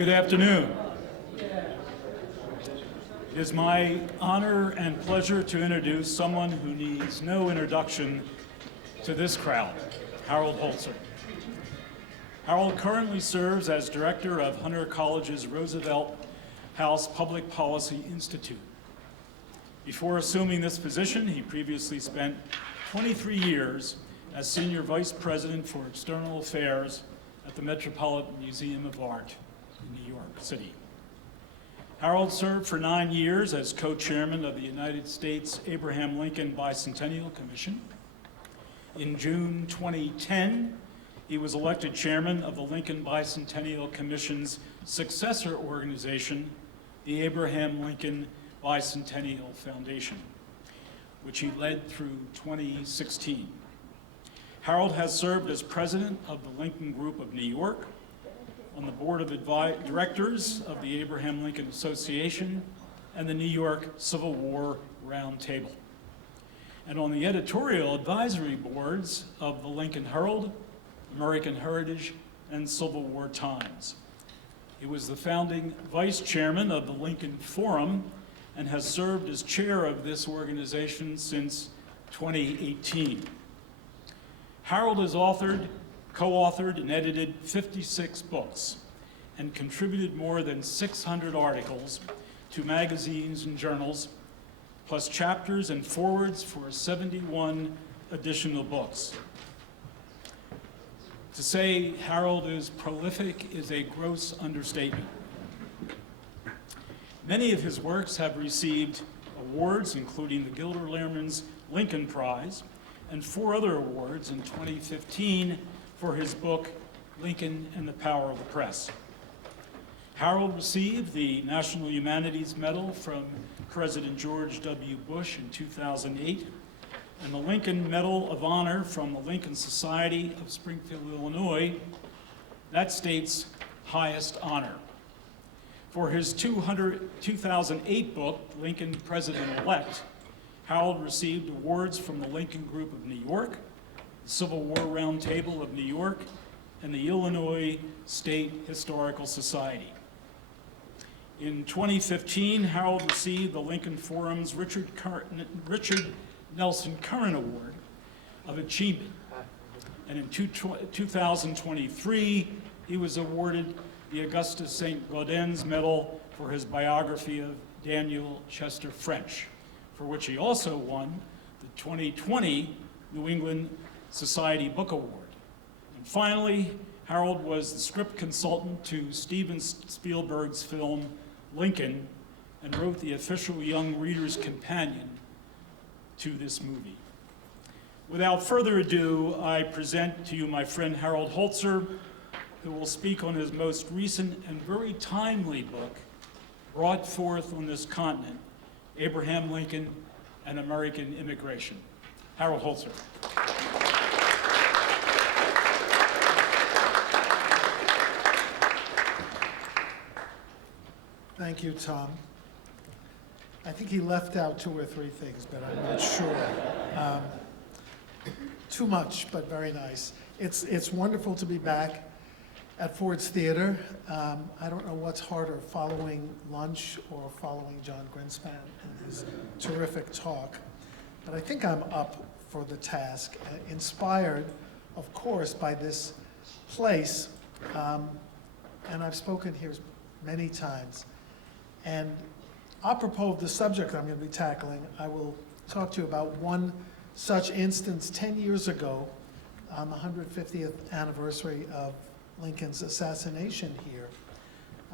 Good afternoon. It is my honor and pleasure to introduce someone who needs no introduction to this crowd, Harold Holzer. Harold currently serves as director of Hunter College's Roosevelt House Public Policy Institute. Before assuming this position, he previously spent 23 years as senior vice president for external affairs at the Metropolitan Museum of Art in New York City. Harold served for 9 years as co-chairman of the United States Abraham Lincoln Bicentennial Commission. In June 2010, he was elected chairman of the Lincoln Bicentennial Commission's successor organization, the Abraham Lincoln Bicentennial Foundation, which he led through 2016. Harold has served as president of the Lincoln Group of New York, on the board of directors of the Abraham Lincoln Association and the New York Civil War Roundtable, and on the editorial advisory boards of the Lincoln Herald, American Heritage, and Civil War Times. He was the founding vice chairman of the Lincoln Forum and has served as chair of this organization since 2018. Harold has co-authored and edited 56 books and contributed more than 600 articles to magazines and journals, plus chapters and forwards for 71 additional books. To say Harold is prolific is a gross understatement. Many of his works have received awards, including the Gilder Lehrman's Lincoln Prize, and 4 other awards in 2015 for his book, Lincoln and the Power of the Press. Harold received the National Humanities Medal from President George W. Bush in 2008, and the Lincoln Medal of Honor from the Lincoln Society of Springfield, Illinois, that state's highest honor. For his 2008 book, Lincoln President-Elect, Harold received awards from the Lincoln Group of New York, the Civil War Roundtable of New York, and the Illinois State Historical Society. In 2015, Harold received the Lincoln Forum's Richard Nelson Curran Award of Achievement. And in 2023, he was awarded the Augustus St. Gaudens Medal for his biography of Daniel Chester French, for which he also won the 2020 New England Society Book Award. And finally, Harold was the script consultant to Steven Spielberg's film Lincoln and wrote the official Young Reader's Companion to this movie. Without further ado, I present to you my friend Harold Holzer, who will speak on his most recent and very timely book, brought forth on this continent, Abraham Lincoln and American Immigration. Harold Holzer. Thank you, Tom. I think he left out 2 or 3 things, but I'm not sure. Too much, but very nice. It's wonderful to be back at Ford's Theater. I don't know what's harder, following lunch or following John Greenspan and his terrific talk, but I think I'm up for the task, inspired, of course, by this place, and I've spoken here many times. And apropos of the subject I'm going to be tackling, I will talk to you about one such instance 10 years ago on the 150th anniversary of Lincoln's assassination here.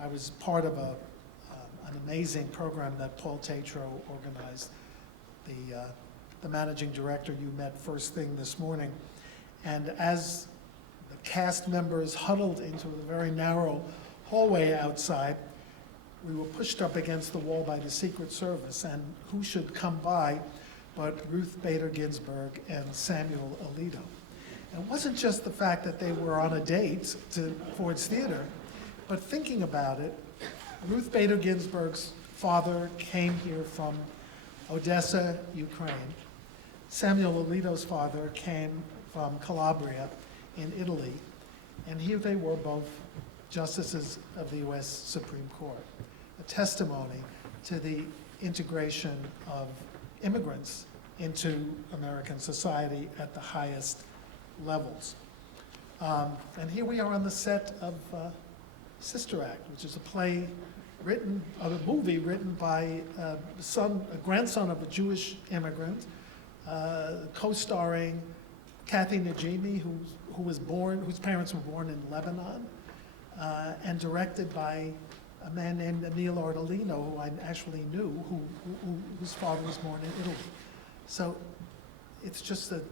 I was part of an amazing program that Paul Tatro organized, the managing director you met first thing this morning. And as the cast members huddled into the very narrow hallway outside, we were pushed up against the wall by the Secret Service, and who should come by but Ruth Bader Ginsburg and Samuel Alito. And it wasn't just the fact that they were on a date to Ford's Theater, but thinking about it, Ruth Bader Ginsburg's father came here from Odessa, Ukraine. Samuel Alito's father came from Calabria in Italy. And here they were both justices of the U.S. Supreme Court, a testimony to the integration of immigrants into American society at the highest levels. And here we are on the set of Sister Act, which is a movie written by a grandson of a Jewish immigrant, co-starring Kathy Najimy, whose parents were born in Lebanon, and directed by a man named Emil Ardolino, who I actually knew, whose father was born in Italy. So it's just that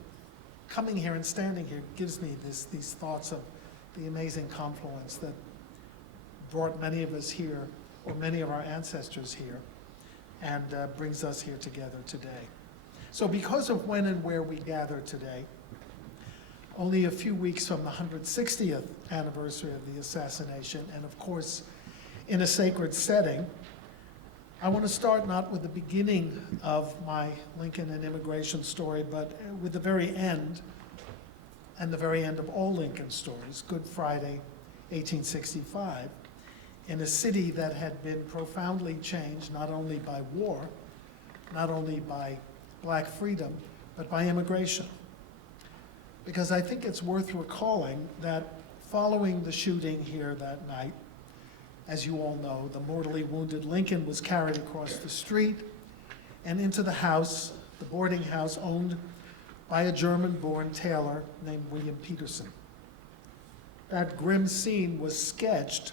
coming here and standing here gives me these thoughts of the amazing confluence that brought many of us here, or many of our ancestors here, and brings us here together today. So because of when and where we gather today, only a few weeks from the 160th anniversary of the assassination, and of course, in a sacred setting, I want to start not with the beginning of my Lincoln and immigration story, but with the very end, and the very end of all Lincoln stories, Good Friday, 1865, in a city that had been profoundly changed not only by war, not only by black freedom, but by immigration. Because I think it's worth recalling that following the shooting here that night, as you all know, the mortally wounded Lincoln was carried across the street and into the house, the boarding house owned by a German-born tailor named William Peterson. That grim scene was sketched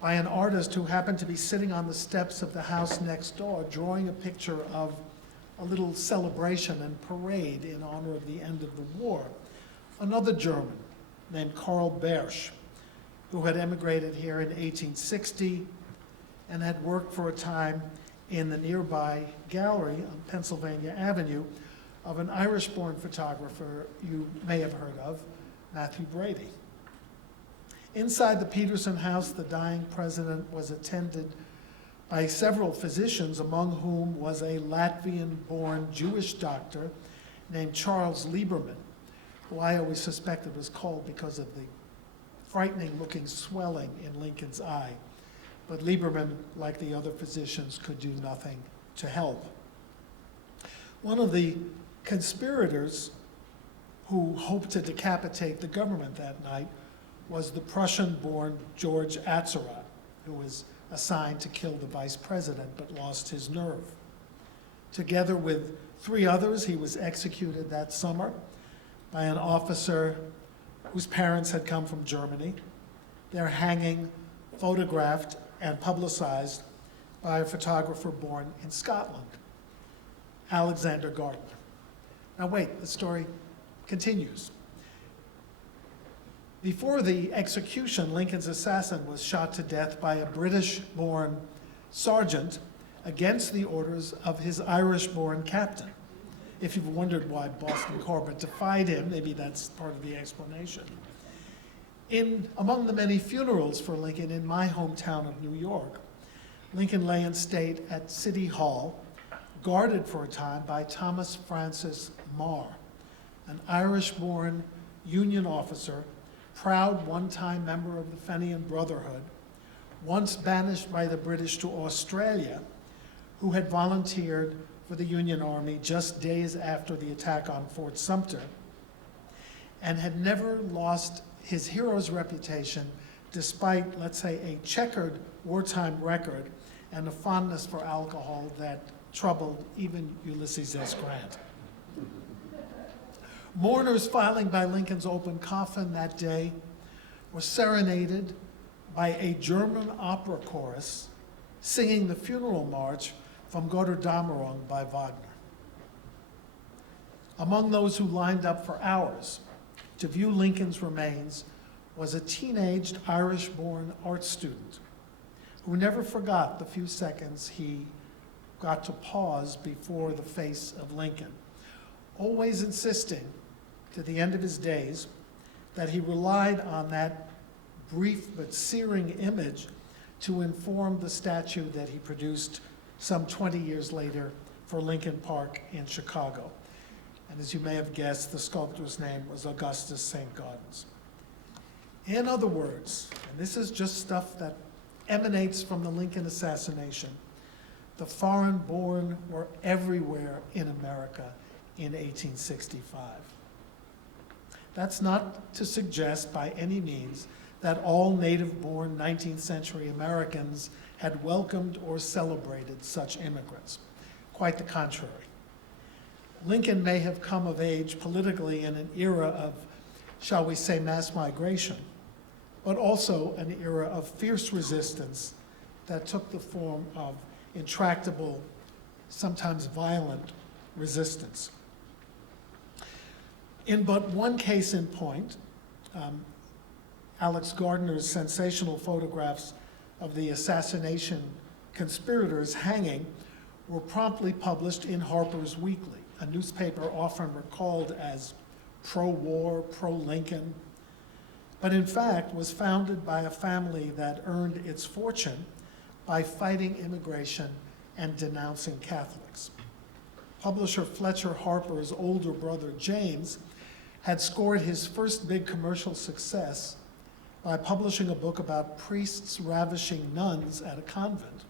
by an artist who happened to be sitting on the steps of the house next door, drawing a picture of a little celebration and parade in honor of the end of the war. Another German named Karl Bersch, who had emigrated here in 1860 and had worked for a time in the nearby gallery on Pennsylvania Avenue of an Irish-born photographer you may have heard of, Matthew Brady. Inside the Peterson house, the dying president was attended by several physicians, among whom was a Latvian-born Jewish doctor named Charles Lieberman, who I always suspected was called because of the frightening-looking swelling in Lincoln's eye. But Lieberman, like the other physicians, could do nothing to help. One of the conspirators who hoped to decapitate the government that night was the Prussian-born George Atzerodt, who was assigned to kill the vice president but lost his nerve. Together with 3 others, he was executed that summer by an officer whose parents had come from Germany. Their hanging photographed and publicized by a photographer born in Scotland, Alexander Gardner. Now wait, the story continues. Before the execution, Lincoln's assassin was shot to death by a British-born sergeant against the orders of his Irish-born captain. If you've wondered why Boston Corbett defied him, maybe that's part of the explanation. Among the many funerals for Lincoln in my hometown of New York, Lincoln lay in state at City Hall, guarded for a time by Thomas Francis Marr, an Irish-born Union officer, proud one-time member of the Fenian Brotherhood, once banished by the British to Australia, who had volunteered for the Union Army just days after the attack on Fort Sumter, and had never lost his hero's reputation despite, let's say, a checkered wartime record and a fondness for alcohol that troubled even Ulysses S. Grant. Mourners filing by Lincoln's open coffin that day were serenaded by a German opera chorus singing the funeral march from Götterdämmerung by Wagner. Among those who lined up for hours to view Lincoln's remains was a teenaged Irish-born art student who never forgot the few seconds he got to pause before the face of Lincoln, always insisting to the end of his days that he relied on that brief but searing image to inform the statue that he produced some 20 years later for Lincoln Park in Chicago. And as you may have guessed, the sculptor's name was Augustus St. Gaudens. In other words, and this is just stuff that emanates from the Lincoln assassination, the foreign-born were everywhere in America in 1865. That's not to suggest by any means that all native-born 19th century Americans had welcomed or celebrated such immigrants. Quite the contrary. Lincoln may have come of age politically in an era of, shall we say, mass migration, but also an era of fierce resistance that took the form of intractable, sometimes violent resistance. In but one case in point, Alex Gardner's sensational photographs of the assassination conspirators hanging were promptly published in Harper's Weekly, a newspaper often recalled as pro-war, pro-Lincoln, but in fact was founded by a family that earned its fortune by fighting immigration and denouncing Catholics. Publisher Fletcher Harper's older brother, James, had scored his first big commercial success by publishing a book about priests ravishing nuns at a convent.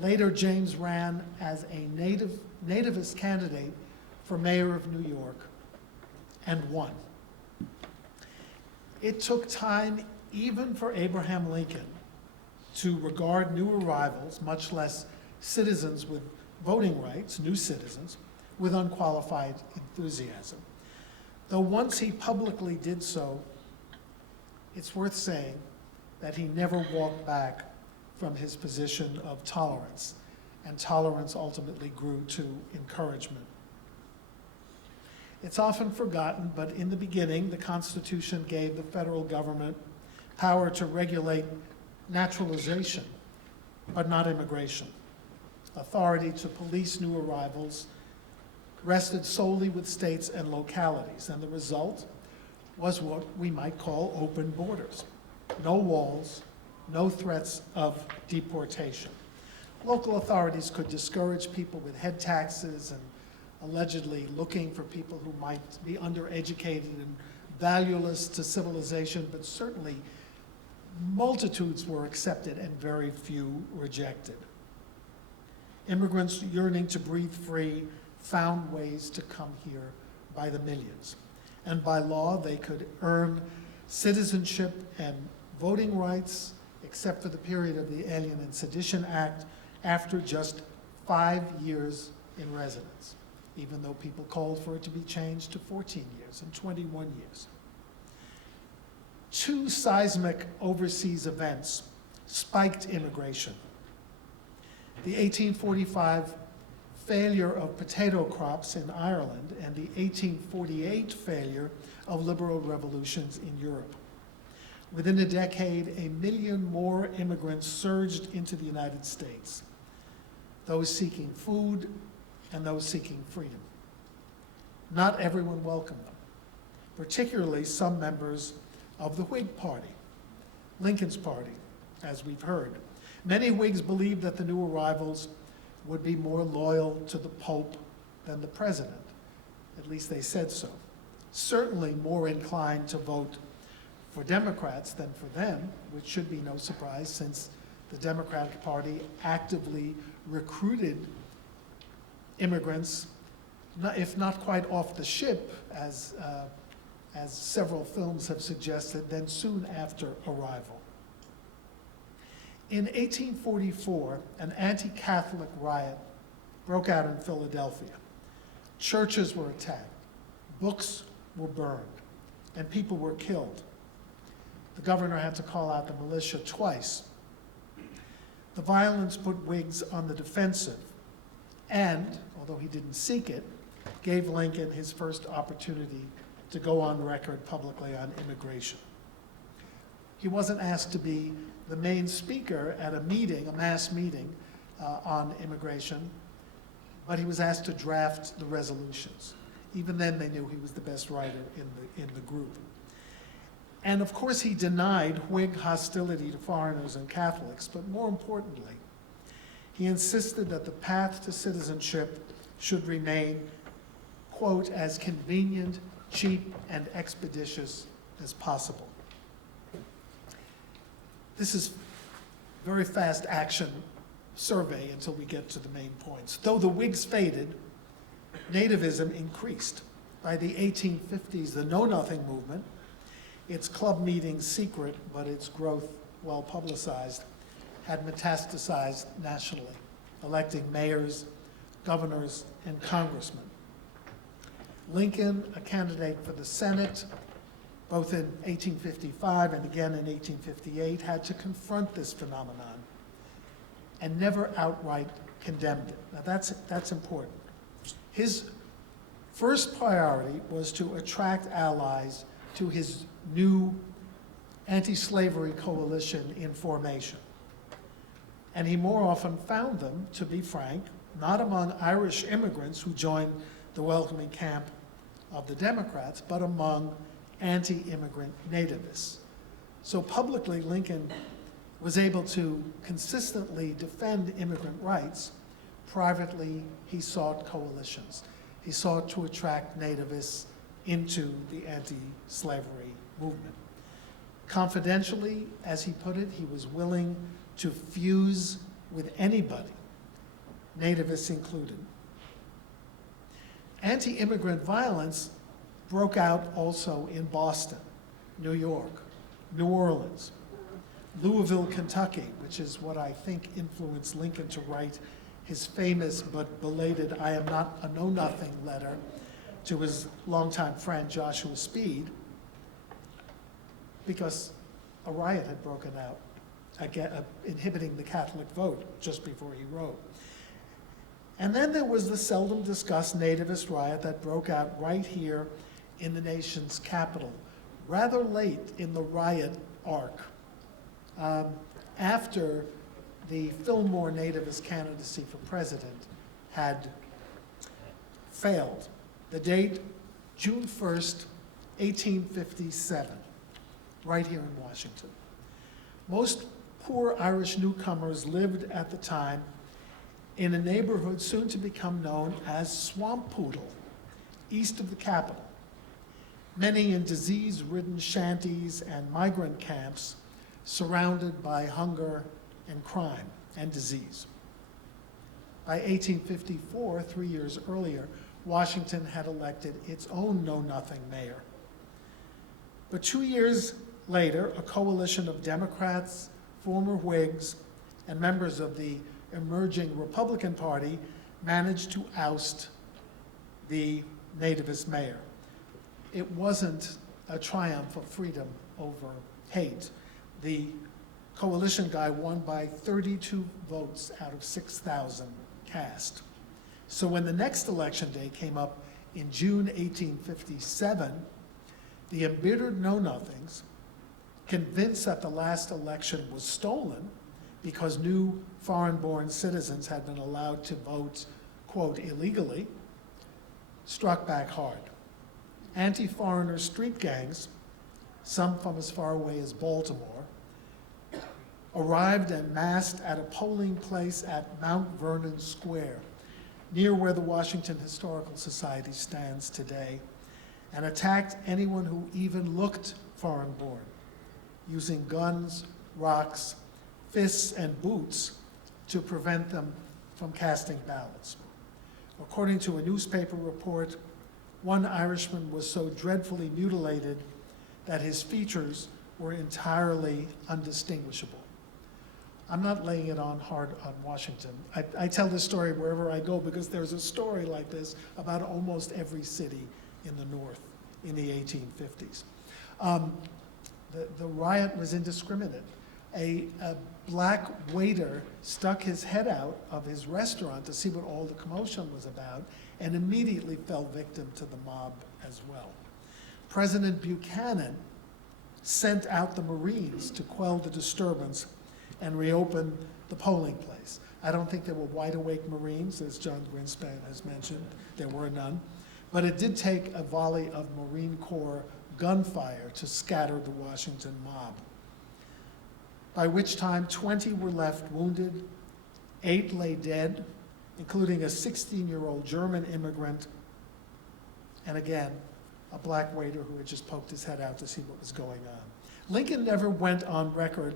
Later, James ran as a nativist candidate for mayor of New York and won. It took time even for Abraham Lincoln to regard new arrivals, much less citizens with voting rights, new citizens, with unqualified enthusiasm. Though once he publicly did so, it's worth saying that he never walked back from his position of tolerance, and tolerance ultimately grew to encouragement. It's often forgotten, but in the beginning, the Constitution gave the federal government power to regulate naturalization, but not immigration. Authority to police new arrivals rested solely with states and localities, and the result was what we might call open borders. No walls, no threats of deportation. Local authorities could discourage people with head taxes and allegedly looking for people who might be undereducated and valueless to civilization, but certainly multitudes were accepted and very few rejected. Immigrants yearning to breathe free found ways to come here by the millions. And by law, they could earn citizenship and voting rights, except for the period of the Alien and Sedition Act, after just 5 years in residence, even though people called for it to be changed to 14 years and 21 years. Two seismic overseas events spiked immigration. The 1845 failure of potato crops in Ireland and the 1848 failure of liberal revolutions in Europe. Within a decade, 1 million more immigrants surged into the United States, those seeking food and those seeking freedom. Not everyone welcomed them, particularly some members of the Whig Party, Lincoln's party, as we've heard. Many Whigs believed that the new arrivals would be more loyal to the Pope than the President. At least they said so. Certainly more inclined to vote for Democrats than for them, which should be no surprise since the Democratic Party actively recruited immigrants, if not quite off the ship, as several films have suggested, then soon after arrival. In 1844, an anti-Catholic riot broke out in Philadelphia. Churches were attacked, books were burned, and people were killed. The governor had to call out the militia twice. The violence put Whigs on the defensive and, although he didn't seek it, gave Lincoln his first opportunity to go on record publicly on immigration. He wasn't asked to be the main speaker at a meeting, a mass meeting on immigration, but he was asked to draft the resolutions. Even then, they knew he was the best writer in the group. And of course, he denied Whig hostility to foreigners and Catholics, but more importantly, he insisted that the path to citizenship should remain, quote, as convenient, cheap, and expeditious as possible. This is very fast action survey until we get to the main points. Though the Whigs faded, nativism increased. By the 1850s, the Know Nothing movement, its club meetings secret, but its growth well publicized, had metastasized nationally, electing mayors, governors, and congressmen. Lincoln, a candidate for the Senate, both in 1855 and again in 1858, had to confront this phenomenon and never outright condemned it. Now that's important. His first priority was to attract allies to his new anti-slavery coalition in formation. And he more often found them, to be frank, not among Irish immigrants who joined the welcoming camp of the Democrats, but among anti-immigrant nativists. So publicly, Lincoln was able to consistently defend immigrant rights. Privately, he sought coalitions. He sought to attract nativists into the anti-slavery movement. Confidentially, as he put it, he was willing to fuse with anybody, nativists included. Anti-immigrant violence broke out also in Boston, New York, New Orleans, Louisville, Kentucky, which is what I think influenced Lincoln to write his famous but belated "I am not a know-nothing" letter to his longtime friend Joshua Speed, because a riot had broken out inhibiting the Catholic vote just before he wrote. And then there was the seldom discussed nativist riot that broke out right here in the nation's capital, rather late in the riot arc, after the Fillmore nativist candidacy for president had failed. The date, June 1st, 1857, right here in Washington. Most poor Irish newcomers lived at the time in a neighborhood soon to become known as Swamp Poodle, east of the Capitol. Many in disease-ridden shanties and migrant camps, surrounded by hunger and crime and disease. By 1854, 3 years earlier, Washington had elected its own know-nothing mayor. But 2 years later, a coalition of Democrats, former Whigs, and members of the emerging Republican Party managed to oust the nativist mayor. It wasn't a triumph of freedom over hate. The coalition guy won by 32 votes out of 6,000 cast. So when the next election day came up in June 1857, the embittered know-nothings, convinced that the last election was stolen because new foreign-born citizens had been allowed to vote, quote, illegally, struck back hard. Anti-foreigner street gangs, some from as far away as Baltimore, arrived and massed at a polling place at Mount Vernon Square, near where the Washington Historical Society stands today, and attacked anyone who even looked foreign-born, using guns, rocks, fists, and boots to prevent them from casting ballots. According to a newspaper report, one Irishman was so dreadfully mutilated that his features were entirely undistinguishable. I'm not laying it on hard on Washington. I tell this story wherever I go because there's a story like this about almost every city in the North in the 1850s. The riot was indiscriminate. A black waiter stuck his head out of his restaurant to see what all the commotion was about and immediately fell victim to the mob as well. President Buchanan sent out the Marines to quell the disturbance and reopen the polling place. I don't think there were wide-awake Marines, as John Greenspan has mentioned. There were none. But it did take a volley of Marine Corps gunfire to scatter the Washington mob, by which time 20 were left wounded, 8 lay dead, including a 16-year-old German immigrant, and again, a black waiter who had just poked his head out to see what was going on. Lincoln never went on record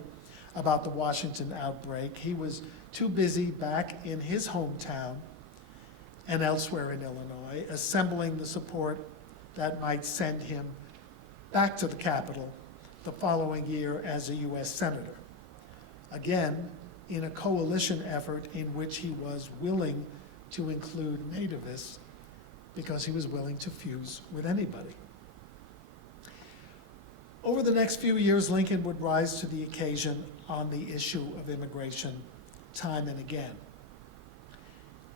about the Washington outbreak. He was too busy back in his hometown and elsewhere in Illinois, assembling the support that might send him back to the Capitol the following year as a U.S. Senator. Again, in a coalition effort in which he was willing to include nativists because he was willing to fuse with anybody. Over the next few years, Lincoln would rise to the occasion on the issue of immigration time and again,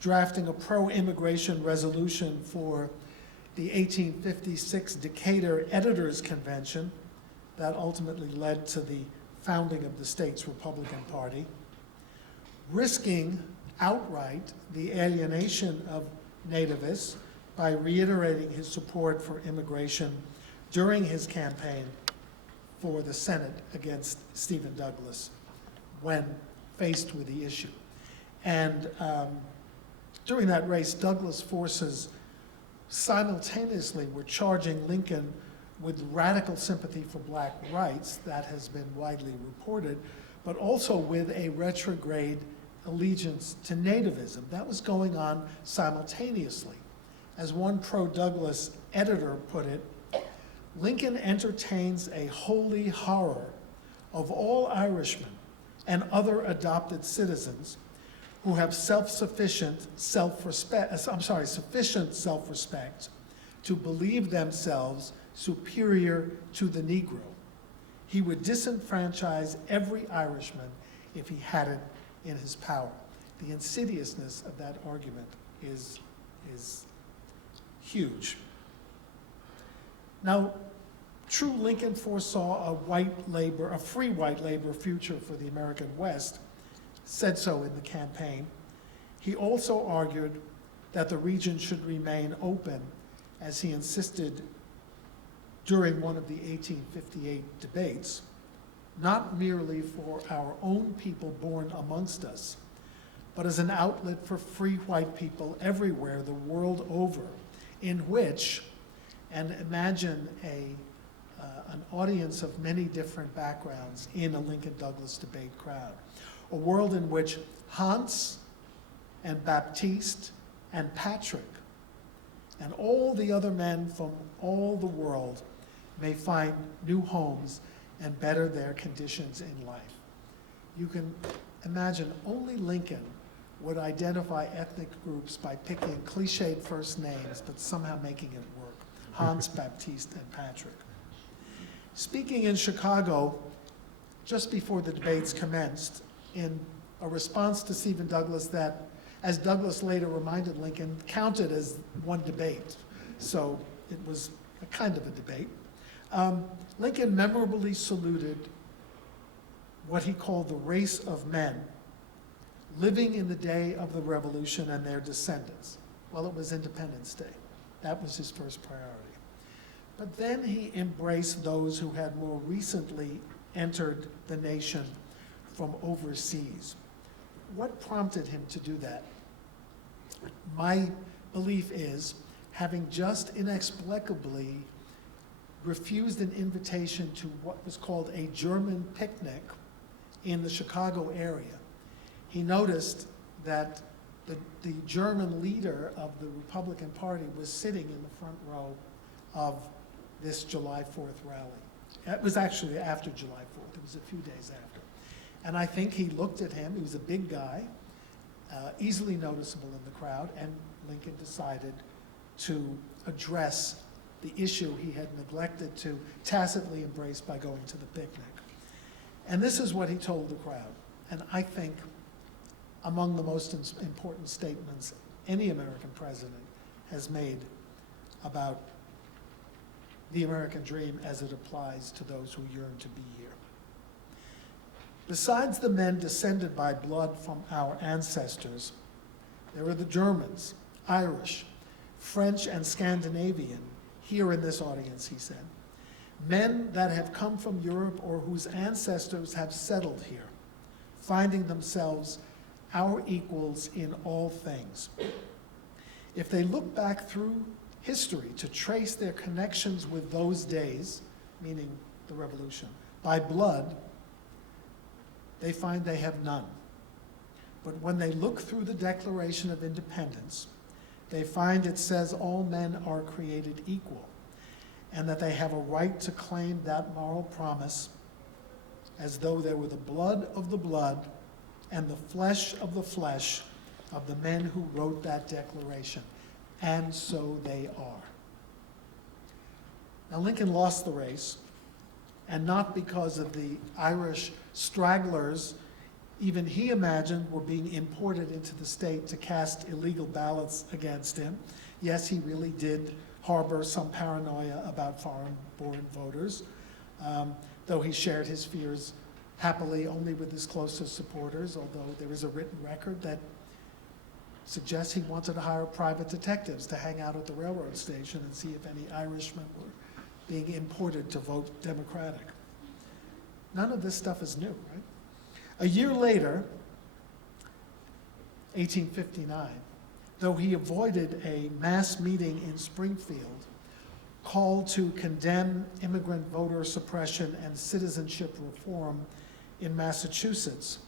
drafting a pro-immigration resolution for the 1856 Decatur Editors' Convention that ultimately led to the founding of the state's Republican Party, risking outright the alienation of nativists by reiterating his support for immigration during his campaign for the Senate against Stephen Douglas when faced with the issue. And during that race, Douglas forces simultaneously were charging Lincoln with radical sympathy for black rights, that has been widely reported, but also with a retrograde allegiance to nativism. That was going on simultaneously. As one pro-Douglas editor put it, Lincoln entertains a holy horror of all Irishmen and other adopted citizens who have sufficient self-respect to believe themselves superior to the Negro. He would disenfranchise every Irishman if he had it in his power. The insidiousness of that argument is huge. Now, true, Lincoln foresaw a free white labor future for the American West, said so in the campaign. He also argued that the region should remain open, as he insisted during one of the 1858 debates, not merely for our own people born amongst us, but as an outlet for free white people everywhere the world over, in which, and imagine an audience of many different backgrounds in a Lincoln-Douglas debate crowd, a world in which Hans and Baptiste and Patrick and all the other men from all the world may find new homes and better their conditions in life. You can imagine only Lincoln would identify ethnic groups by picking cliched first names, but somehow making it work. Hans, Baptiste, and Patrick. Speaking in Chicago, just before the debates commenced, in a response to Stephen Douglas that, as Douglas later reminded Lincoln, counted as one debate. So it was a kind of a debate. Lincoln memorably saluted what he called the race of men living in the day of the Revolution and their descendants. Well, it was Independence Day. That was his first priority. But then he embraced those who had more recently entered the nation from overseas. What prompted him to do that? My belief is, having just inexplicably refused an invitation to what was called a German picnic in the Chicago area, he noticed that the German leader of the Republican Party was sitting in the front row of this July 4th rally. It was actually after July 4th. It was a few days after. And I think he looked at him. He was a big guy, easily noticeable in the crowd, and Lincoln decided to address the issue he had neglected to tacitly embrace by going to the picnic. And this is what he told the crowd, and I think among the most important statements any American president has made about the American dream as it applies to those who yearn to be here. Besides the men descended by blood from our ancestors, there are the Germans, Irish, French, and Scandinavian here in this audience, he said. Men that have come from Europe or whose ancestors have settled here, finding themselves our equals in all things. If they look back through history to trace their connections with those days, meaning the Revolution, by blood, they find they have none. But when they look through the Declaration of Independence, they find it says all men are created equal, and that they have a right to claim that moral promise as though they were the blood of the blood and the flesh of the flesh of the men who wrote that declaration. And so they are. Now, Lincoln lost the race, and not because of the Irish stragglers even he imagined were being imported into the state to cast illegal ballots against him. Yes, he really did harbor some paranoia about foreign-born voters, though he shared his fears happily only with his closest supporters, although there is a written record that suggests he wanted to hire private detectives to hang out at the railroad station and see if any Irishmen were being imported to vote Democratic. None of this stuff is new, right? A year later, 1859, though he avoided a mass meeting in Springfield called to condemn immigrant voter suppression and citizenship reform in Massachusetts,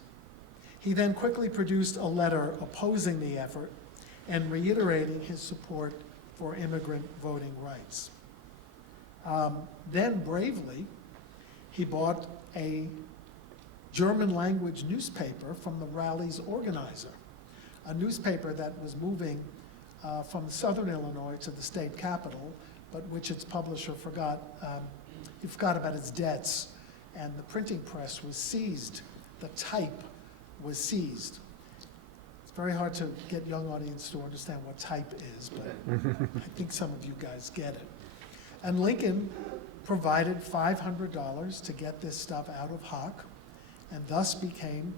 he then quickly produced a letter opposing the effort and reiterating his support for immigrant voting rights. Then bravely, he bought a German language newspaper from the rally's organizer, a newspaper that was moving from southern Illinois to the state capital, but which its publisher forgot about its debts, and the printing press was seized. The type was seized. It's very hard to get young audience to understand what type is, but I think some of you guys get it. And Lincoln provided $500 to get this stuff out of hock, and thus became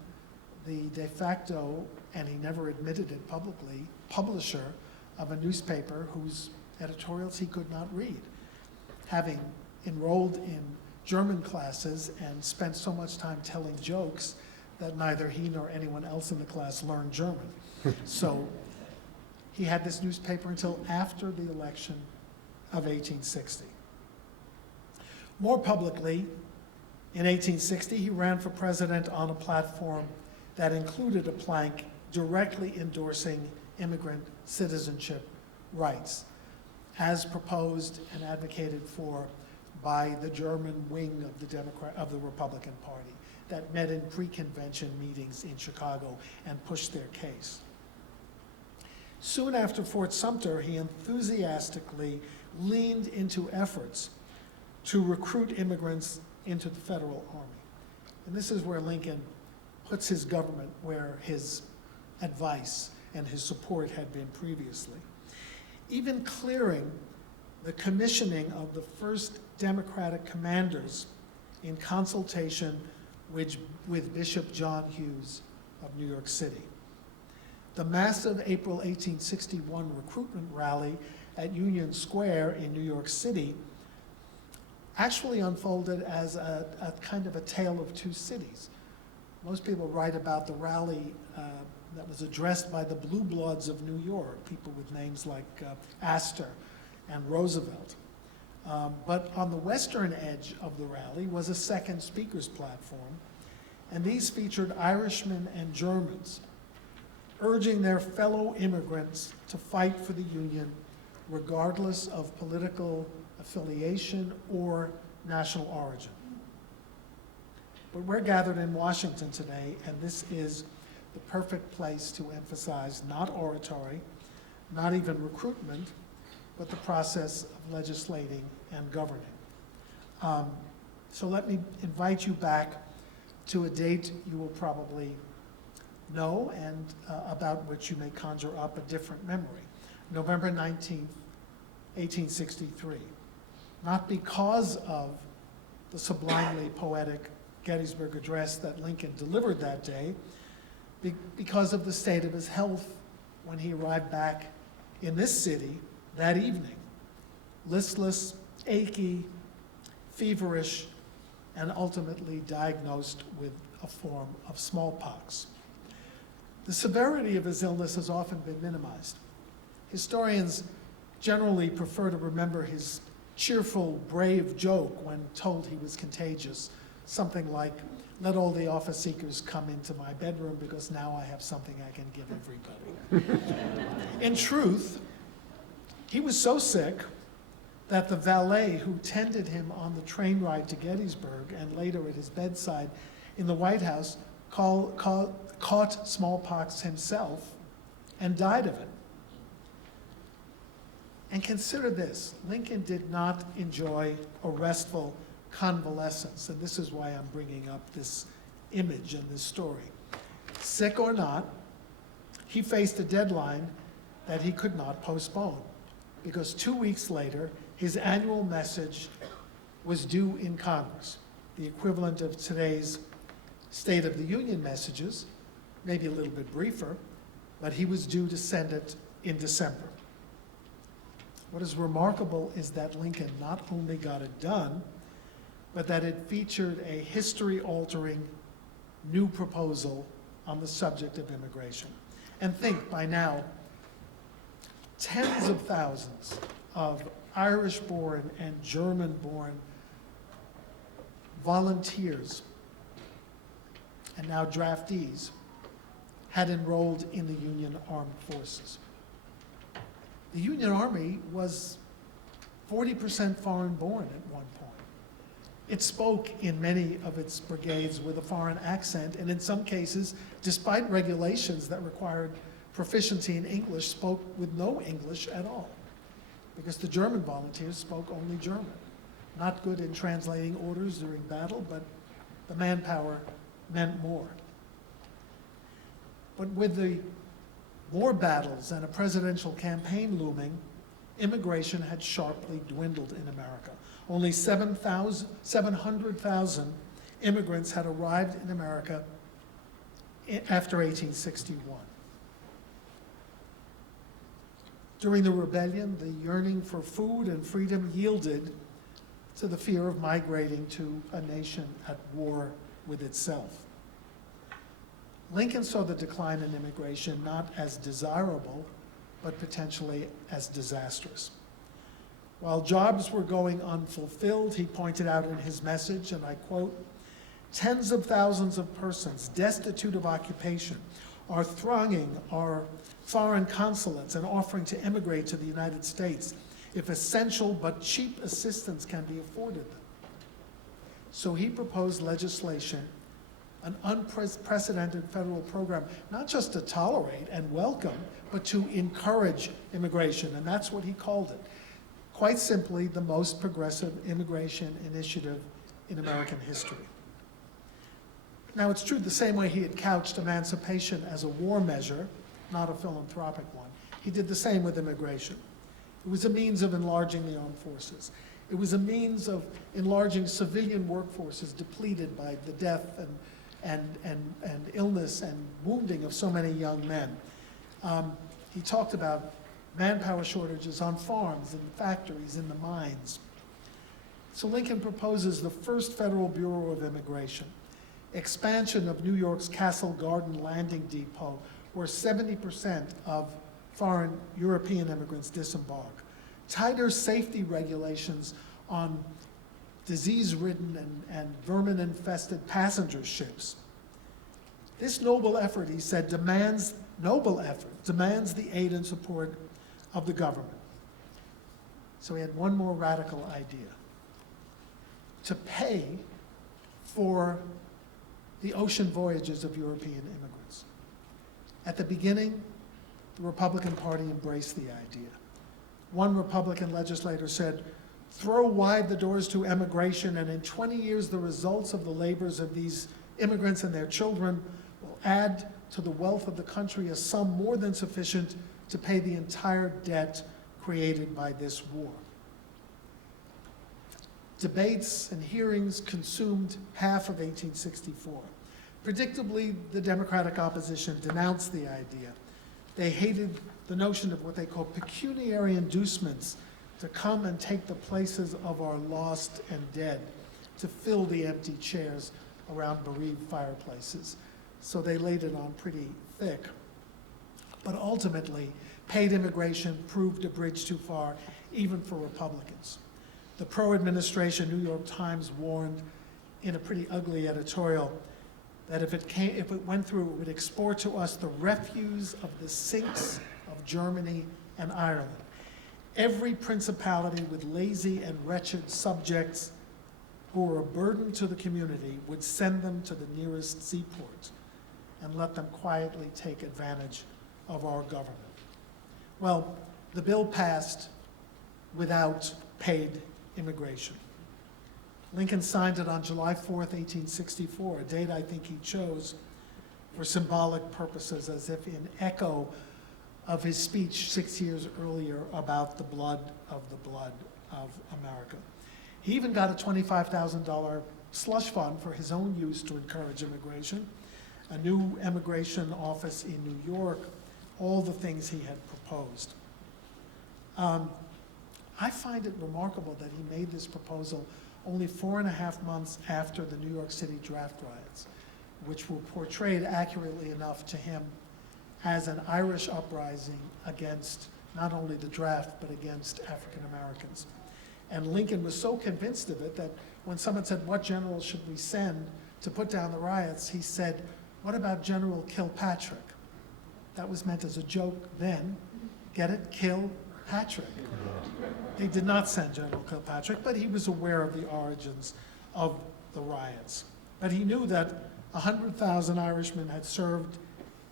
the de facto, and he never admitted it publicly, publisher of a newspaper whose editorials he could not read, having enrolled in German classes and spent so much time telling jokes that neither he nor anyone else in the class learned German. So he had this newspaper until after the election of 1860. More publicly, in 1860, he ran for president on a platform that included a plank directly endorsing immigrant citizenship rights, as proposed and advocated for by the German wing of the Republican Party that met in pre-convention meetings in Chicago and pushed their case. Soon after Fort Sumter, he enthusiastically leaned into efforts to recruit immigrants into the federal army. And this is where Lincoln puts his government where his advice and his support had been previously. Even clearing the commissioning of the first Democratic commanders in consultation with Bishop John Hughes of New York City. The massive April 1861 recruitment rally at Union Square in New York City actually unfolded as a kind of a tale of two cities. Most people write about the rally that was addressed by the Blue Bloods of New York, people with names like Astor and Roosevelt. But on the western edge of the rally was a second speaker's platform, and these featured Irishmen and Germans, urging their fellow immigrants to fight for the Union regardless of political affiliation or national origin. But we're gathered in Washington today, and this is the perfect place to emphasize not oratory, not even recruitment, but the process of legislating and governing. So let me invite you back to a date you will probably know and about which you may conjure up a different memory. November 19th, 1863. Not because of the sublimely poetic Gettysburg Address that Lincoln delivered that day, because of the state of his health when he arrived back in this city that evening. Listless, achy, feverish, and ultimately diagnosed with a form of smallpox. The severity of his illness has often been minimized. Historians generally prefer to remember his cheerful, brave joke when told he was contagious, something like, let all the office seekers come into my bedroom because now I have something I can give everybody. In truth, he was so sick that the valet who tended him on the train ride to Gettysburg and later at his bedside in the White House caught smallpox himself and died of it. And consider this, Lincoln did not enjoy a restful convalescence, and this is why I'm bringing up this image and this story. Sick or not, he faced a deadline that he could not postpone, because 2 weeks later, his annual message was due in Congress, the equivalent of today's State of the Union messages, maybe a little bit briefer, but he was due to send it in December. What is remarkable is that Lincoln not only got it done, but that it featured a history-altering new proposal on the subject of immigration. And think, by now, tens of thousands of Irish-born and German-born volunteers and now draftees had enrolled in the Union Armed Forces. The Union Army was 40% foreign-born at one point. It spoke in many of its brigades with a foreign accent, and in some cases, despite regulations that required proficiency in English, spoke with no English at all, because the German volunteers spoke only German. Not good in translating orders during battle, but the manpower meant more. But with the war battles and a presidential campaign looming, immigration had sharply dwindled in America. Only 700,000 immigrants had arrived in America after 1861. During the rebellion, the yearning for food and freedom yielded to the fear of migrating to a nation at war with itself. Lincoln saw the decline in immigration not as desirable, but potentially as disastrous. While jobs were going unfulfilled, he pointed out in his message, and I quote, "Tens of thousands of persons destitute of occupation are thronging our foreign consulates and offering to immigrate to the United States if essential but cheap assistance can be afforded them." So he proposed legislation, an unprecedented federal program, not just to tolerate and welcome, but to encourage immigration, and that's what he called it. Quite simply, the most progressive immigration initiative in American history. Now, it's true, the same way he had couched emancipation as a war measure, not a philanthropic one, he did the same with immigration. It was a means of enlarging the armed forces. It was a means of enlarging civilian workforces depleted by the death and illness and wounding of so many young men. He talked about manpower shortages on farms, in factories, in the mines. So Lincoln proposes the first Federal Bureau of Immigration, expansion of New York's Castle Garden Landing Depot, where 70% of foreign European immigrants disembark, tighter safety regulations on disease-ridden and vermin-infested passenger ships. This noble effort, he said, demands the aid and support of the government. So he had one more radical idea: to pay for the ocean voyages of European immigrants. At the beginning, the Republican Party embraced the idea. One Republican legislator said, "Throw wide the doors to emigration, and in 20 years the results of the labors of these immigrants and their children will add to the wealth of the country a sum more than sufficient to pay the entire debt created by this war." Debates and hearings consumed half of 1864. Predictably, the Democratic opposition denounced the idea. They hated the notion of what they call pecuniary inducements to come and take the places of our lost and dead, to fill the empty chairs around bereaved fireplaces. So they laid it on pretty thick. But ultimately, paid immigration proved a bridge too far, even for Republicans. The pro-administration New York Times warned, in a pretty ugly editorial that if it went through, it would export to us the refuse of the sinks of Germany and Ireland. Every principality with lazy and wretched subjects who were a burden to the community would send them to the nearest seaport and let them quietly take advantage of our government. Well, the bill passed without paid immigration. Lincoln signed it on July 4th, 1864, a date I think he chose for symbolic purposes, as if in echo of his speech 6 years earlier about the blood of America. He even got a $25,000 slush fund for his own use to encourage immigration, a new immigration office in New York, all the things he had proposed. I find it remarkable that he made this proposal only 4.5 months after the New York City draft riots, which were portrayed accurately enough to him as an Irish uprising against not only the draft, but against African Americans. And Lincoln was so convinced of it that when someone said, what general should we send to put down the riots, he said, what about General Kilpatrick? That was meant as a joke then. Get it? Kilpatrick. They did not send General Kilpatrick, but he was aware of the origins of the riots. But he knew that 100,000 Irishmen had served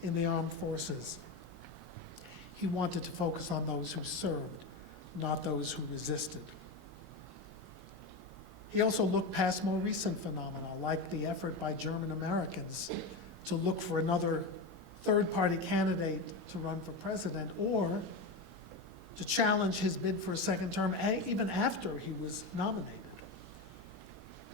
in the armed forces. He wanted to focus on those who served, not those who resisted. He also looked past more recent phenomena, like the effort by German Americans to look for another third-party candidate to run for president, or to challenge his bid for a second term even after he was nominated.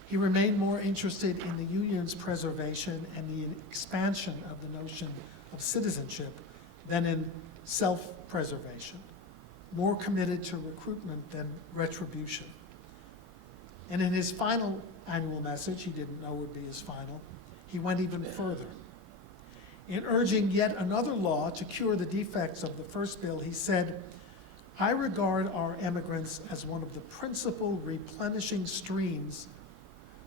He remained more interested in the Union's preservation and the expansion of the notion of citizenship than in self-preservation, more committed to recruitment than retribution. And in his final annual message, he didn't know would be his final, he went even further. In urging yet another law to cure the defects of the first bill, he said, I regard our emigrants as one of the principal replenishing streams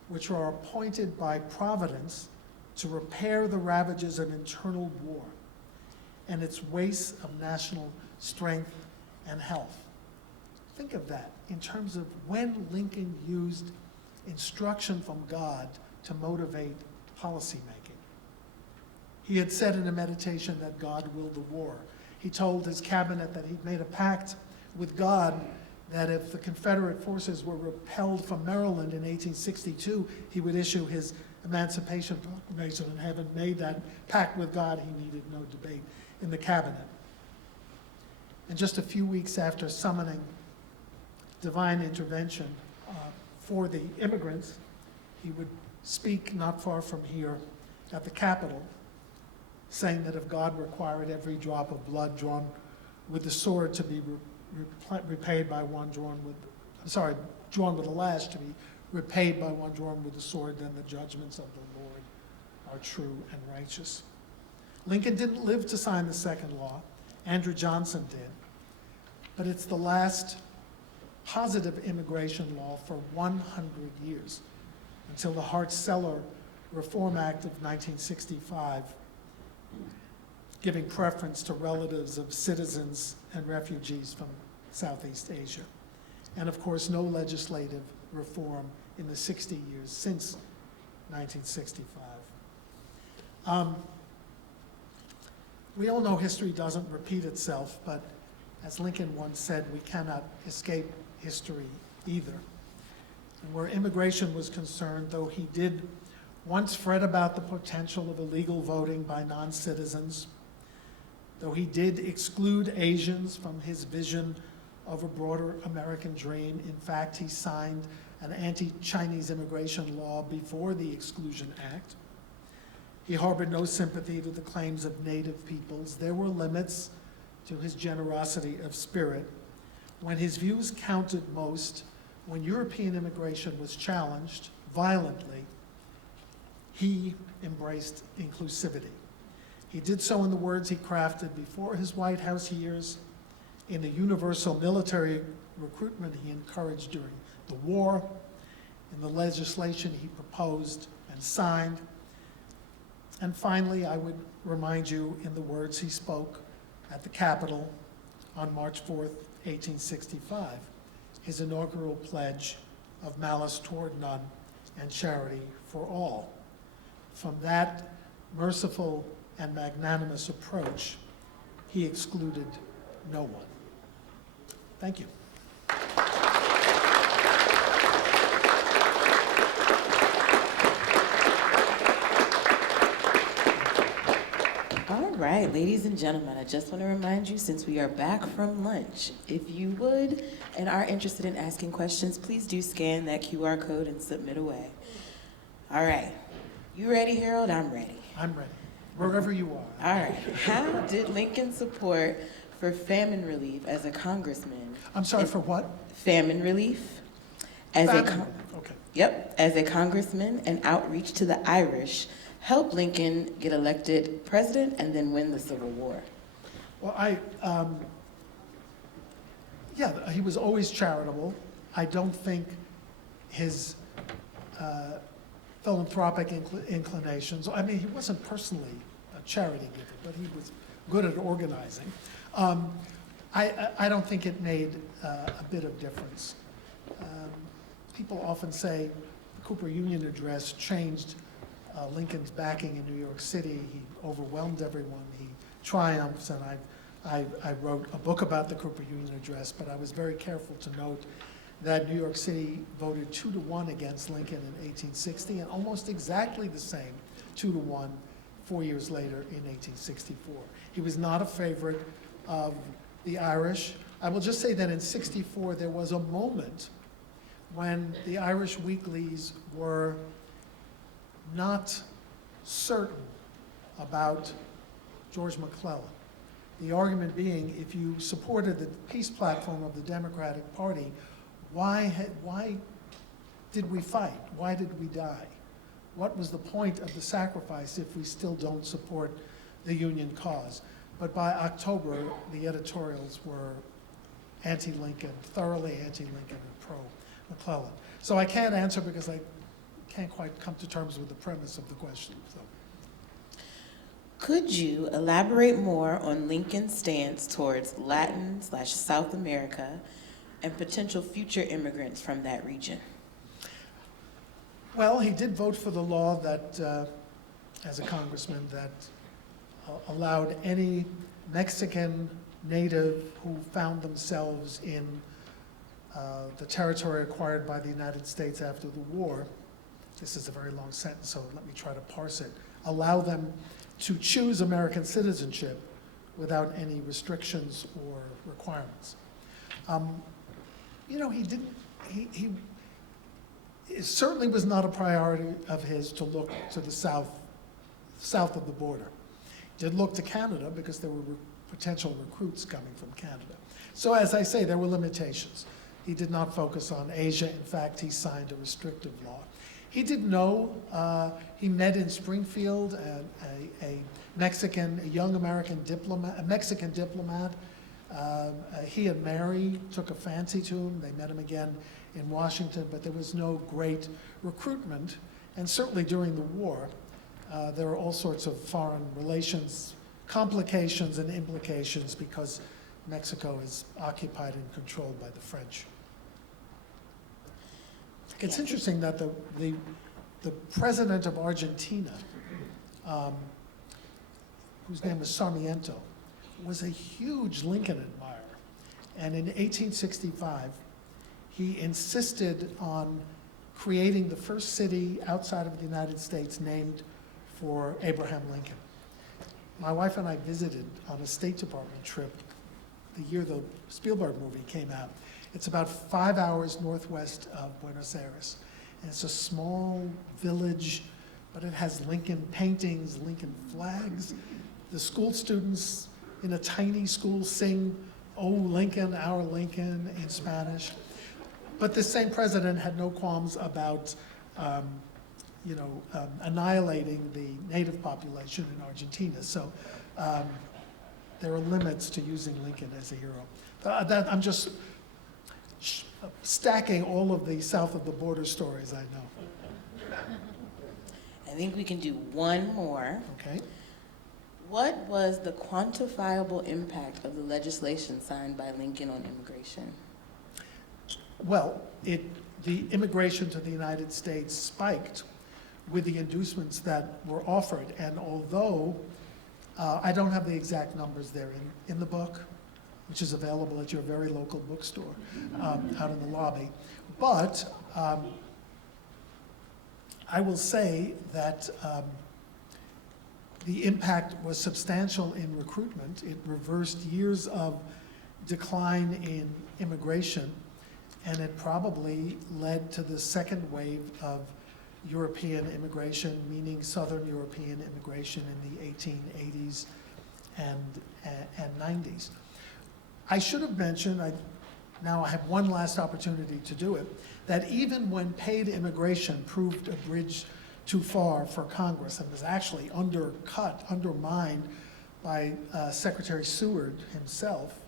which are appointed by Providence to repair the ravages of internal war and its waste of national strength and health. Think of that in terms of when Lincoln used instruction from God to motivate policymaking. He had said in a meditation that God willed the war. He told his cabinet that he'd made a pact with God that if the Confederate forces were repelled from Maryland in 1862, he would issue his Emancipation Proclamation, and having made that pact with God, he needed no debate in the cabinet. And just a few weeks after summoning divine intervention for the immigrants, he would speak not far from here at the Capitol, saying that if God required every drop of blood drawn with the sword to be repaid by one drawn with a lash to be repaid by one drawn with the sword, then the judgments of the Lord are true and righteous. Lincoln didn't live to sign the second law. Andrew Johnson did. But it's the last positive immigration law for 100 years, until the Hart-Celler Reform Act of 1965, giving preference to relatives of citizens and refugees from Southeast Asia. And of course, no legislative reform in the 60 years since 1965. We all know history doesn't repeat itself, but as Lincoln once said, we cannot escape history either. And where immigration was concerned, though he did once fret about the potential of illegal voting by non-citizens, though he did exclude Asians from his vision of a broader American dream. In fact, he signed an anti-Chinese immigration law before the Exclusion Act. He harbored no sympathy to the claims of native peoples. There were limits to his generosity of spirit. When his views counted most, when European immigration was challenged violently, he embraced inclusivity. He did so in the words he crafted before his White House years, in the universal military recruitment he encouraged during the war, in the legislation he proposed and signed. And finally, I would remind you in the words he spoke at the Capitol on March 4th, 1865, his inaugural pledge of malice toward none and charity for all. From that merciful and magnanimous approach, he excluded no one. Thank you. All right, ladies and gentlemen, I just want to remind you, since we are back from lunch, if you would and are interested in asking questions, please do scan that QR code and submit away. All right, you ready, Harold? I'm ready. I'm ready, wherever you are. All right, how did Lincoln support for famine relief as a congressman? I'm sorry, for what? Famine relief. As Okay. Yep, as a congressman and outreach to the Irish helped Lincoln get elected president and then win the Civil War. Well, yeah, he was always charitable. I don't think his philanthropic inclinations, I mean, he wasn't personally a charity giver, but he was good at organizing. I don't think it made a bit of difference. People often say the Cooper Union Address changed Lincoln's backing in New York City. He overwhelmed everyone. He triumphs, and I wrote a book about the Cooper Union Address, but I was very careful to note that New York City voted 2-1 against Lincoln in 1860, and almost exactly the same 2-1 4 years later in 1864. He was not a favorite of the Irish. I will just say that in '64 there was a moment when the Irish weeklies were not certain about George McClellan. The argument being, if you supported the peace platform of the Democratic Party, why did we fight? Why did we die? What was the point of the sacrifice if we still don't support the Union cause? But by October, the editorials were anti-Lincoln, thoroughly anti-Lincoln and pro-McClellan. So I can't answer because I can't quite come to terms with the premise of the question. So. Could you elaborate more on Lincoln's stance towards Latin/South America and potential future immigrants from that region? Well, he did vote for the law that, as a congressman, that allowed any Mexican native who found themselves in the territory acquired by the United States after the war, this is a very long sentence, so let me try to parse it, allow them to choose American citizenship without any restrictions or requirements. You know, it certainly was not a priority of his to look to the south of the border. He did look to Canada because there were potential recruits coming from Canada. So as I say, there were limitations. He did not focus on Asia. In fact, he signed a restrictive law. He did know, he met in Springfield a young American diplomat, a Mexican diplomat. He and Mary took a fancy to him. They met him again in Washington, but there was no great recruitment. And certainly during the war, there were all sorts of foreign relations complications and implications because Mexico is occupied and controlled by the French. It's interesting that the president of Argentina, whose name was Sarmiento, was a huge Lincoln admirer. And in 1865, he insisted on creating the first city outside of the United States named for Abraham Lincoln. My wife and I visited on a State Department trip the year the Spielberg movie came out. It's about 5 hours northwest of Buenos Aires. And it's a small village, but it has Lincoln paintings, Lincoln flags. The school students in a tiny school sing, "Oh, Lincoln, our Lincoln," in Spanish. But the same president had no qualms about annihilating the native population in Argentina. So there are limits to using Lincoln as a hero. I'm just stacking all of the south of the border stories I know. I think we can do one more. Okay? What was the quantifiable impact of the legislation signed by Lincoln on immigration? Well, the immigration to the United States spiked with the inducements that were offered. And although I don't have the exact numbers there in the book, which is available at your very local bookstore out in the lobby, but I will say that the impact was substantial in recruitment. It reversed years of decline in immigration, and it probably led to the second wave of European immigration, meaning Southern European immigration in the 1880s and 90s. I should have mentioned, now I have one last opportunity to do it, that even when paid immigration proved a bridge too far for Congress and was actually undermined by Secretary Seward himself,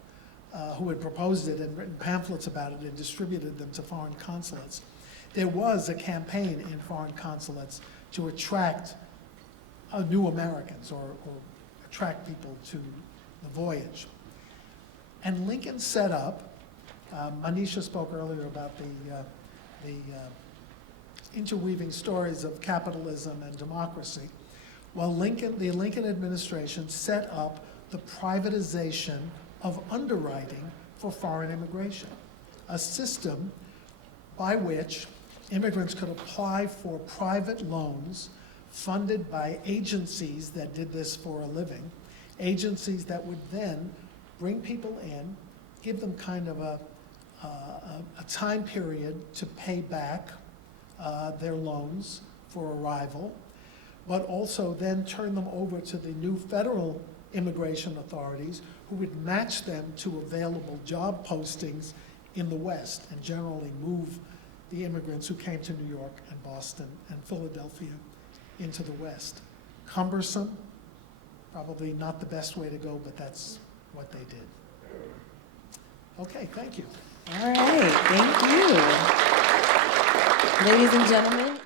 who had proposed it and written pamphlets about it and distributed them to foreign consulates, there was a campaign in foreign consulates to attract new Americans or attract people to the voyage. And Lincoln set up, Manisha spoke earlier about the interweaving stories of capitalism and democracy. Well, the Lincoln administration set up the privatization of underwriting for foreign immigration, a system by which immigrants could apply for private loans funded by agencies that did this for a living, agencies that would then bring people in, give them kind of a time period to pay back their loans for arrival, but also then turn them over to the new federal immigration authorities who would match them to available job postings in the West and generally move the immigrants who came to New York and Boston and Philadelphia into the West. Cumbersome, probably not the best way to go, but that's what they did. Okay, thank you. All right, thank you. Ladies and gentlemen,